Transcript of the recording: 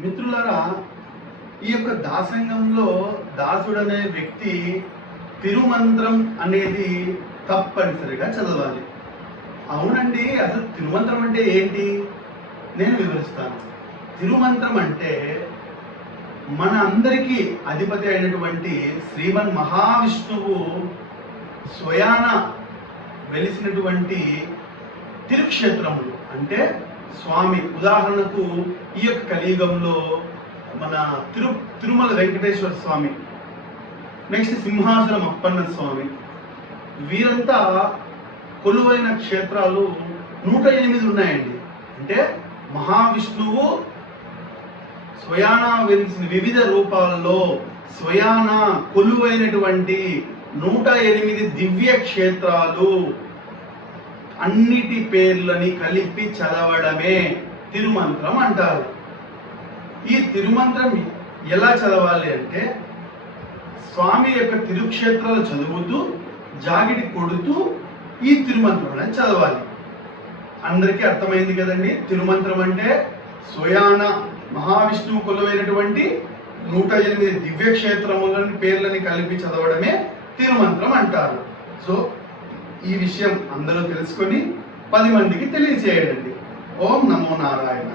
మిత్రులారా ఈ యొక్క దాసంగంలో దాసుడనే వ్యక్తి తిరుమంత్రం అనేది తప్పనిసరిగా చదవాలి. అవునండి అసలు తిరుమంత్రం అంటే ఏంటి? నేను వివరిస్తాను. తిరుమంత్రం అంటే మన అందరికీ అధిపతి అయినటువంటి శ్రీమన్ మహావిష్ణువు స్వయాన వెలిసినటువంటి తిరుక్షేత్రములు. అంటే స్వామి ఉదాహరణకు ఈ యొక్క కలియుగంలో మన తిరు తిరుమల వెంకటేశ్వర స్వామి నెక్స్ట్ సింహాసనం అప్పన్న స్వామి వీరంతా కొలువైన క్షేత్రాలు నూట ఎనిమిది ఉన్నాయండి. అంటే మహావిష్ణువు స్వయాన వెలిసిన వివిధ రూపాలలో స్వయాన కొలువైనటువంటి నూట ఎనిమిది దివ్య క్షేత్రాలు అన్నిటి పేర్లని కలిపి చదవడమే తిరుమంత్రం అంటారు. ఈ తిరుమంత్రం ఎలా చదవాలి అంటే స్వామి యొక్క తిరుక్షేత్రాలు చదువుతూ జాగిడి కొడుతూ ఈ తిరుమంత్రం అనేది చదవాలి. అందరికీ అర్థమైంది కదండి? తిరుమంత్రం అంటే స్వయాన మహావిష్ణువు కొలువైనటువంటి నూట ఎనిమిది దివ్యక్షేత్రములని పేర్లని కలిపి చదవడమే తిరుమంత్రం అంటారు. సో ఈ విషయం అందరూ తెలుసుకొని పది మందికి తెలియజేయండి ఓం నమో నారాయణ.